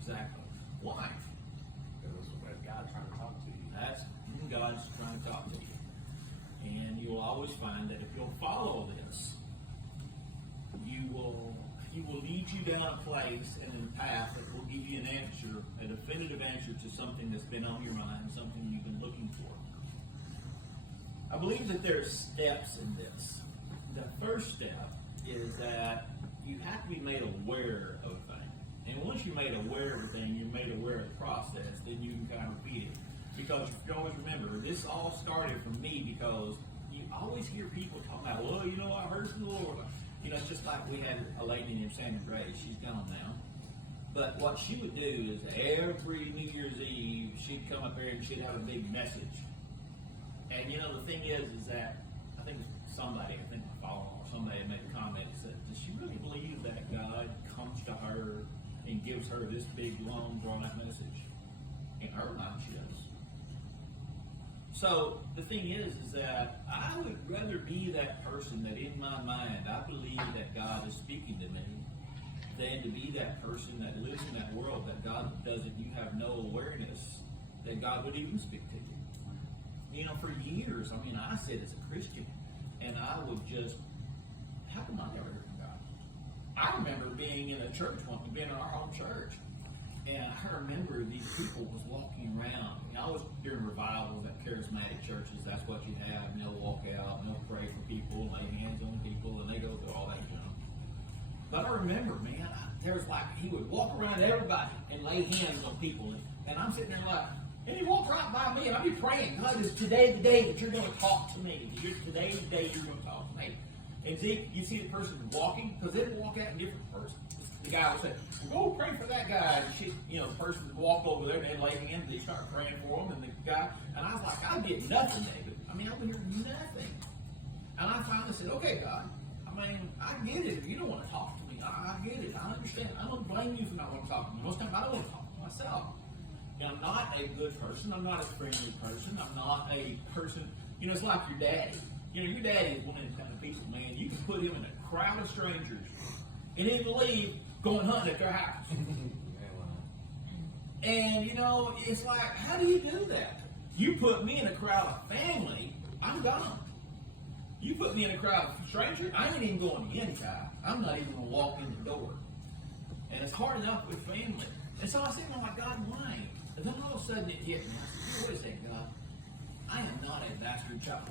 Exactly. Why? Because that's God trying to talk to you. That's God's trying to talk to you. And you will always find that if you'll follow this, He will lead you down a place and a path that will give you an answer, a definitive answer to something that's been on your mind, something you've been looking for. I believe that there are steps in this. The first step is that you have to be made aware of a thing. And once you're made aware of a thing, you're made aware of the process, then you can kind of repeat it. Because you always remember, this all started from me because you always hear people talk about, well, you know, I heard from the Lord. You know, it's just like we had a lady named Sandra Gray. She's gone now. But what she would do is every New Year's Eve, she'd come up here and she'd have a big message. And, you know, the thing is that I think my follower or somebody made a comment and said, does she really believe that God comes to her and gives her this big, long, drawn-out message? In her mind, she does. So the thing is that I would rather be that person that in my mind I believe that God is speaking to me than to be that person that lives in that world that God doesn't, you have no awareness that God would even speak to you. You know, for years, I mean, I said as a Christian, and I would just, how come I never heard from God? I remember being in a church once, being in our own church, and I remember these people was walking around. And I was during revivals at charismatic churches. That's what you have. And they'll walk out and they'll pray for people and lay hands on people and they go through all that, you know. But I remember, man, there was like, he would walk around everybody and lay hands on people. And I'm sitting there like, and he walked right by me and I'd be praying, God, is today the day that you're going to talk to me? Today's the day you're going to talk to me. And you see the person walking, because they walk out in different persons. The guy would say, well, go pray for that guy. And she, you know, the person would walk over there and they'd lay hands and they start praying for him. And the guy, and I was like, I get nothing, David. I mean, I would hear nothing. And I finally said, okay, God, I mean, I get it. If you don't want to talk to me, I get it. I understand. I don't blame you for not wanting to talk to me. Most of the time, I don't want to talk to myself. And I'm not a good person. I'm not a friendly person. I'm not a person, you know, it's like your daddy. You know, your daddy is one of those kind of people, man. You can put him in a crowd of strangers and he will leave going hunting at their house. And, you know, it's like, how do you do that? You put me in a crowd of family, I'm gone. You put me in a crowd of strangers, I ain't even going inside. I'm not even going to walk in the door. And it's hard enough with family. And so I said, oh my God, why? And then all of a sudden it hit me. I said, wait a second, God. I am not a bastard child.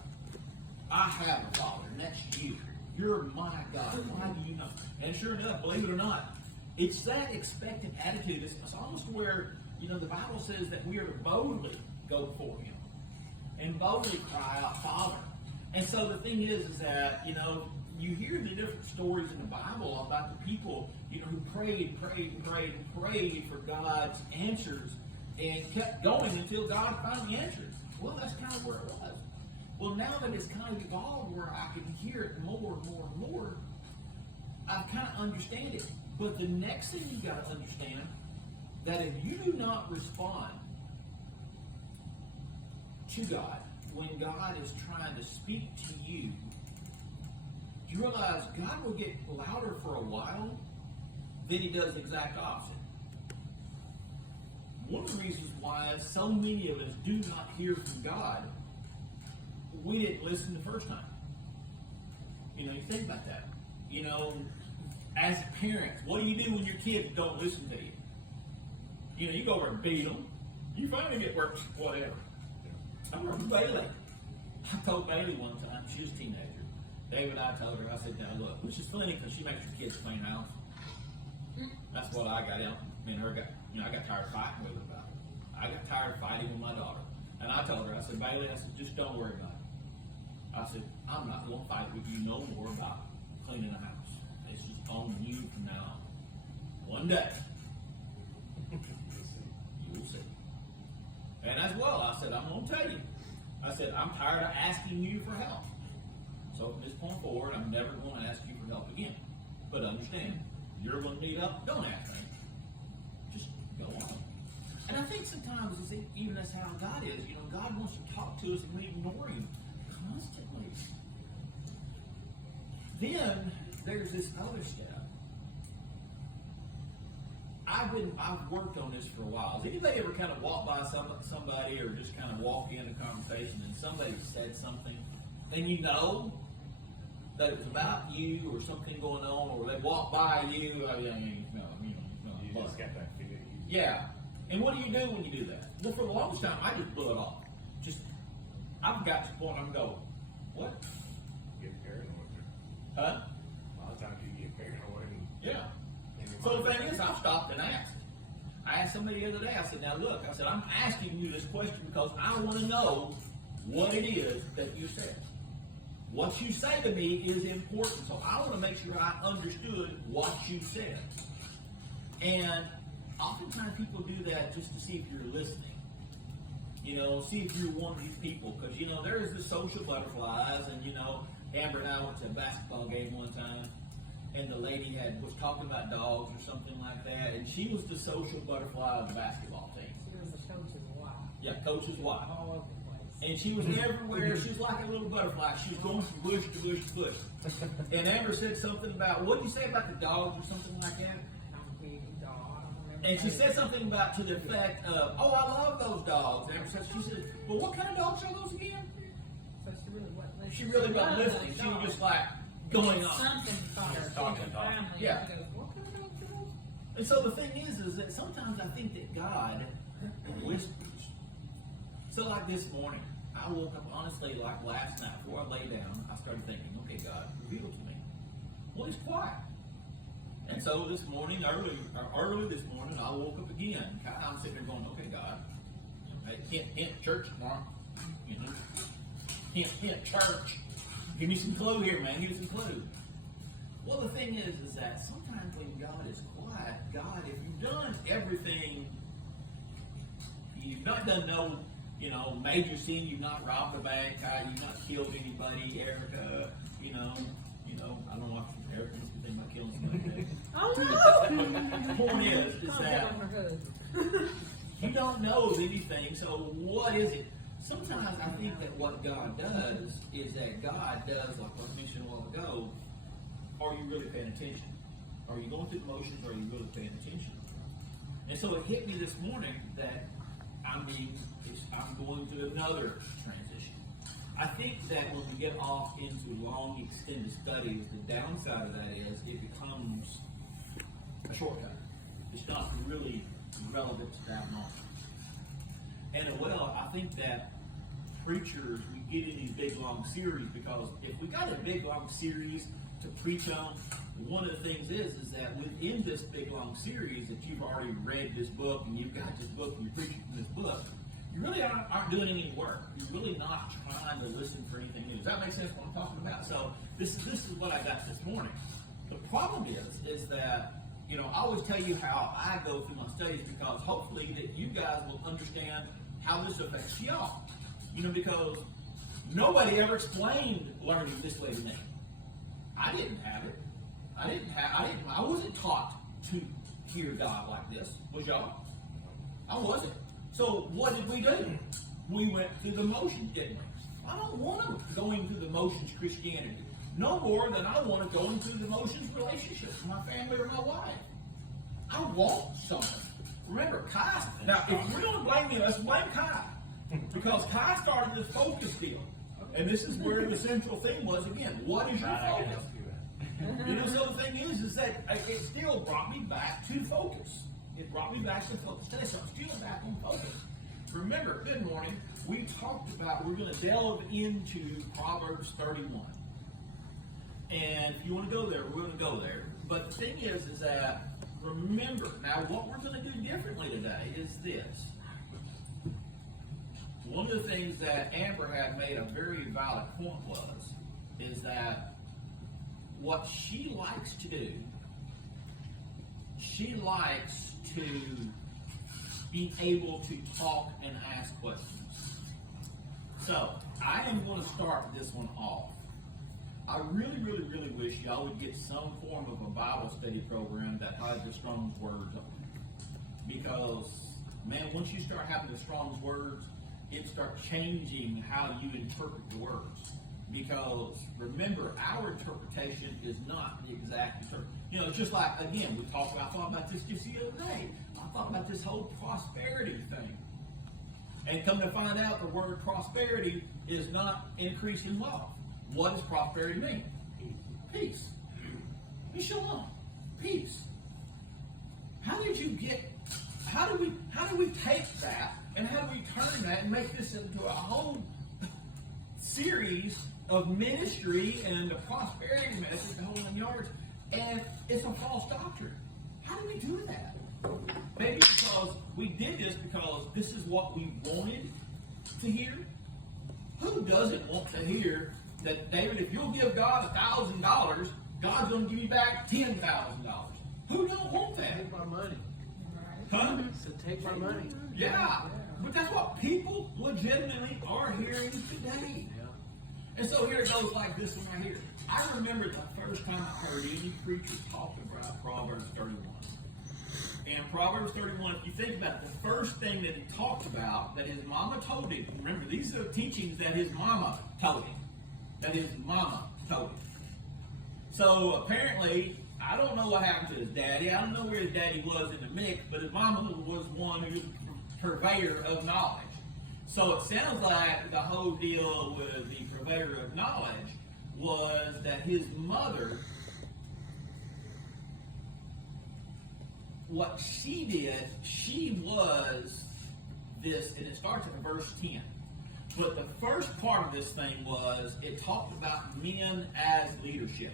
I have a father, and that's you. You're my God. Why do you know? And sure enough, believe it or not, it's that expectant attitude. It's almost where, you know, the Bible says that we are to boldly go before Him and boldly cry out, Father. And so the thing is that, you know, you hear the different stories in the Bible about the people, you know, who prayed for God's answers and kept going until God finally answered. Well, that's kind of where it was. Well, now that it's kind of evolved where I can hear it more and more and more, I kind of understand it. But the next thing you got to understand, that if you do not respond to God when God is trying to speak to you, you realize God will get louder for a while, then He does the exact opposite. One of the reasons why so many of us do not hear from God, we didn't listen the first time. You know, you think about that. You know, as parents, what do you do when your kids don't listen to you? You know, you go over and beat them. You finally get worse, whatever. I remember Bailey. I told Bailey one time, she was a teenager. David, I told her, I said, now look, which is funny because she makes her kids clean house. That's what I got out. Me and her got, you know, I got tired of fighting with her about it. I got tired of fighting with my daughter. And I told her, I said, Bailey, I said, just don't worry about it. I said, I'm not going to fight with you no more about cleaning the house. It's just on you from now on. One day, you will see. And as well, I said, I'm going to tell you. I said, I'm tired of asking you for help. So from this point forward, I'm never going to ask you for help again. But understand, you're going to need help, don't ask me. Just go on. And I think sometimes, even that's how God is. You know, God wants to talk to us and we ignore Him constantly. Then there's this other step. I I've worked on this for a while. Has anybody ever kind of walked by somebody or just kind of walk in a conversation and somebody said something and you know that it's about you or something going on, or they walk by you? You just got that feeling. Yeah. And what do you do when you do that? Well, for the longest time, I just blew it off. I've got to the point I'm going, what? Get paranoid. Huh? A lot of times you get paranoid. Yeah. So the thing is, I've stopped and asked. I asked somebody the other day, I said, now look, I said, I'm asking you this question because I want to know what it is that you said. What you say to me is important, so I want to make sure I understood what you said. And oftentimes people do that just to see if you're listening. See if you're one of these people. Because, there's the social butterflies, and, Amber and I went to a basketball game one time, and the lady was talking about dogs or something like that, and she was the social butterfly of the basketball team. She was the coach's wife. Yeah, coach's wife. All over the place. And she was everywhere. She was like a little butterfly. She was going from bush to bush to bush. And Amber said something about, what did you say about the dogs or something like that? I'm a big dog. I don't remember And she that. said something about to the effect of, oh, I love those dogs. And she said, well, what kind of dogs are those again? So she really wasn't listening. She really wasn't loved listening. those She was dogs. just like going on. Something about her Talking. family. Yeah. She goes, what kind of dogs are those? And so the thing is that sometimes I think that God whispers. So like this morning, I woke up honestly like last night before I lay down, I started thinking, okay, God, reveal to me. Well, it's quiet. And so this morning, early this morning, I woke up again. I'm sitting there going, okay, God, hint church tomorrow. Hint church. Give me some clue here, man. Give me some clue. Well, the thing is that sometimes when God is quiet, God, if you've done everything, you've not done no, major sin, you've not robbed a bank, you've not killed anybody, Erica, I don't know what Erica must be thinking about killing somebody. Oh no! The point is that on her hood. you don't know anything, so what is it? Sometimes I think that what God does is that God does, like I mentioned a while ago, are you really paying attention? Are you going through the motions, or are you really paying attention? And so it hit me this morning that I'm going through another transition. I think that when we get off into long, extended studies, the downside of that is it becomes a shortcut. It's not really relevant to that moment. And I think that preachers, we get in these big long series because if we got a big long series to preach on, one of the things is that within this big long series that you've already read this book and you've got this book and you're preaching from this book, you really aren't doing any work. You're really not trying to listen for anything new. Does that make sense what I'm talking about? So this is what I got this morning. The problem is that, I always tell you how I go through my studies because hopefully that you guys will understand how this affects y'all. Because nobody ever explained learning this way to me. I didn't have it. I wasn't taught to hear God like this. Was y'all? I wasn't. So what did we do? We went through the motions, didn't we? I don't want to go into the motions Christianity. No more than I want to go into the motions relationship with my family or my wife. I want something. Remember, Kai. Now, if we're going to blame me, let's blame Kai. Because Kai started this focus deal. And this is where the central thing was again. What is your focus? So the thing is that it still brought me back to focus. It brought me back to focus. Today, so I'm still back on focus. Remember, good morning, we talked about, we're going to delve into Proverbs 31. And if you want to go there, we're going to go there. But the thing is that, remember, now what we're going to do differently today is this. One of the things that Amber had made a very valid point is that what she likes to do, she likes to be able to talk and ask questions. So, I am going to start this one off. I really, really, really wish y'all would get some form of a Bible study program that has the Strong's words on it. Because, man, once you start having the Strong's words, it starts changing how you interpret the words. Because, remember, our interpretation is not the exact interpretation. You know, it's just like, again, I thought about this just the other day. I thought about this whole prosperity thing. And come to find out, the word prosperity is not increase in wealth. What does prosperity mean? Peace. Shalom. Peace. How do we take that and how do we turn that and make this into a whole series of ministry and the prosperity message, the whole 9 yards, and it's a false doctrine? How do we do that? Maybe because we did this because this is what we wanted to hear. Who doesn't want to hear that, David, if you'll give God $1,000, God's going to give you back $10,000? Who don't want that? Take my money. Huh? So take my money. Yeah. But that's what people legitimately are hearing today. Yeah. And so here it goes like this one right here. I remember the first time I heard any preacher talk about Proverbs 31. And Proverbs 31, if you think about it, the first thing that he talked about that his mama told him, remember, these are teachings that his mama told him. That his mama told him. So apparently, I don't know what happened to his daddy. I don't know where his daddy was in the mix, but his mama was one who was a purveyor of knowledge. So it sounds like the whole deal with the purveyor of knowledge was that his mother, what she did, she was this, and it starts at verse 10. But the first part of this thing was, it talked about men as leadership.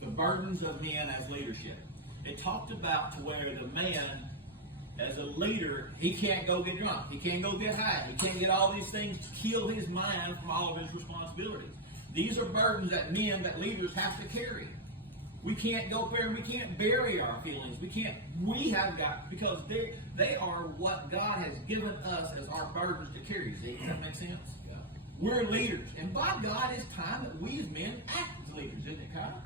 The burdens of men as leadership. It talked about to where the man, as a leader, he can't go get drunk. He can't go get high. He can't get all these things to kill his mind from all of his responsibilities. These are burdens that men, that leaders have to carry. We can't go there and we can't bury our feelings. We have got, because they are what God has given us as our burdens to carry. Does that make sense? Yeah. We're leaders. And by God, it's time that we as men act as leaders, isn't it, Kyle?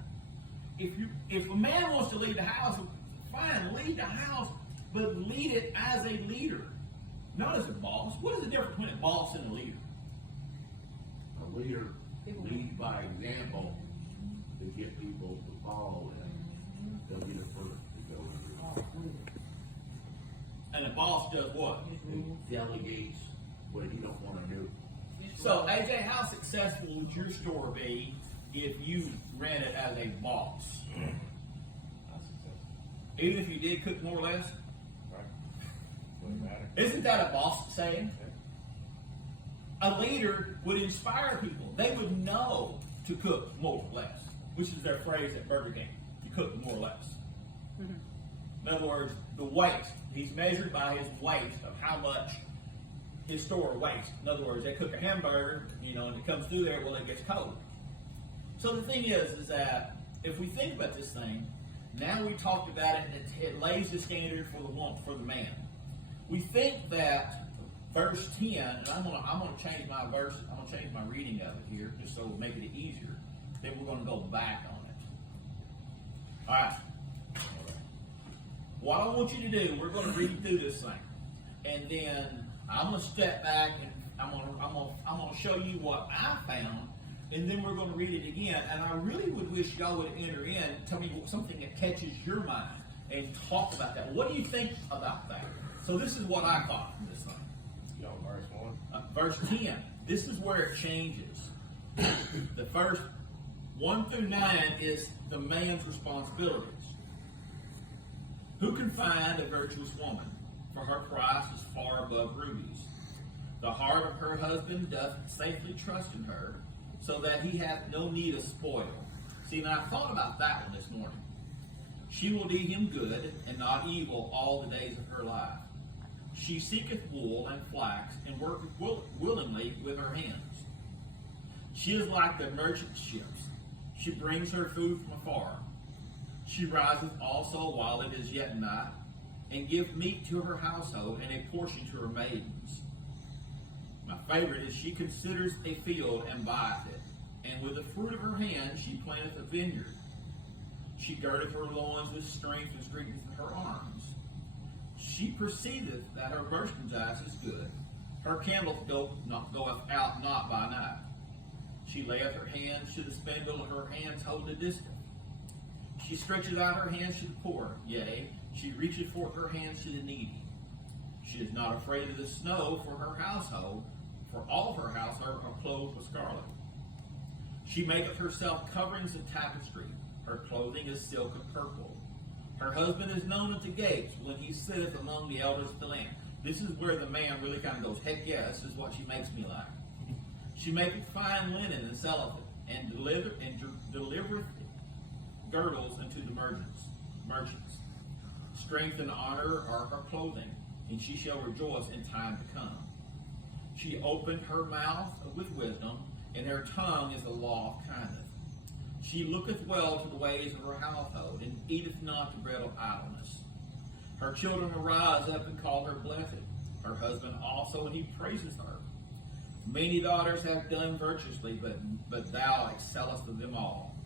If a man wants to lead the house, fine, lead the house, but lead it as a leader, not as a boss. What is the difference between a boss and a leader? A leader leads by example to get people to follow, and they'll be the first to go. And a boss does what? It delegates what he don't want to do. So, AJ, how successful would your store be if you ran it as a boss? That's successful. Even if you did cook more or less? Right? Wouldn't matter. Isn't that a boss saying? A leader would inspire people. They would know to cook more or less, which is their phrase at Burger King. You cook more or less. In other words, the weight. He's measured by his weight of how much his store weighs. In other words, they cook a hamburger, and it comes through there, well, it gets cold. So the thing is that if we think about this thing, now we talked about it, and it lays the standard for the man. We think that verse 10, and I'm gonna change my verse. I'm gonna change my reading of it here, just so we'll make it easier. Then we're gonna go back on it. All right. What I want you to do, we're gonna read through this thing, and then I'm gonna step back and I'm gonna show you what I found, and then we're gonna read it again. And I really would wish y'all would enter in, tell me something that catches your mind, and talk about that. What do you think about that? So this is what I thought from this thing. Y'all, verse 1. Verse 10. This is where it changes. The first 1 through 9 is the man's responsibilities. Who can find a virtuous woman? For her price is far above rubies. The heart of her husband doth safely trust in her, so that he hath no need of spoil. See, now I thought about that one this morning. She will do him good and not evil all the days of her life. She seeketh wool and flax, and worketh willingly with her hands. She is like the merchant ships. She brings her food from afar. She riseth also while it is yet night, and give meat to her household, and a portion to her maidens. My favorite is she considers a field and buyeth it, and with the fruit of her hand she planteth a vineyard. She girdeth her loins with strength, and strengtheneth her arms. She perceiveth that her merchandise is good. Her candle goeth out not by night. She layeth her hands to the spindle, and her hands hold the distaff. She stretches out her hands to the poor, yea, she reaches forth her hands to the needy. She is not afraid of the snow for her household, for all her household are clothed with scarlet. She maketh herself coverings of tapestry, her clothing is silk and purple. Her husband is known at the gates when he sitteth among the elders of the land. This is where the man really kind of goes, heck yeah, this is what she makes me like. She maketh fine linen and selleth it, and delivereth girdles unto the merchants. Strength and honor are her clothing, and she shall rejoice in time to come. She opened her mouth with wisdom, and her tongue is the law of kindness. She looketh well to the ways of her household, and eateth not the bread of idleness. Her children arise up and call her blessed. Her husband also, and he praises her. Many daughters have done virtuously, but thou excellest of them all.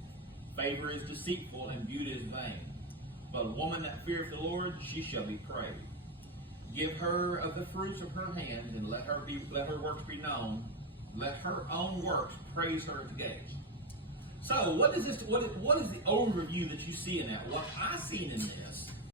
Favor is deceitful, and beauty is vain. But a woman that feareth the Lord, she shall be praised. Give her of the fruits of her hands, and let her works be known. Let her own works praise her at the gates. So, what is this? What is the overview that you see in that? What I seen in this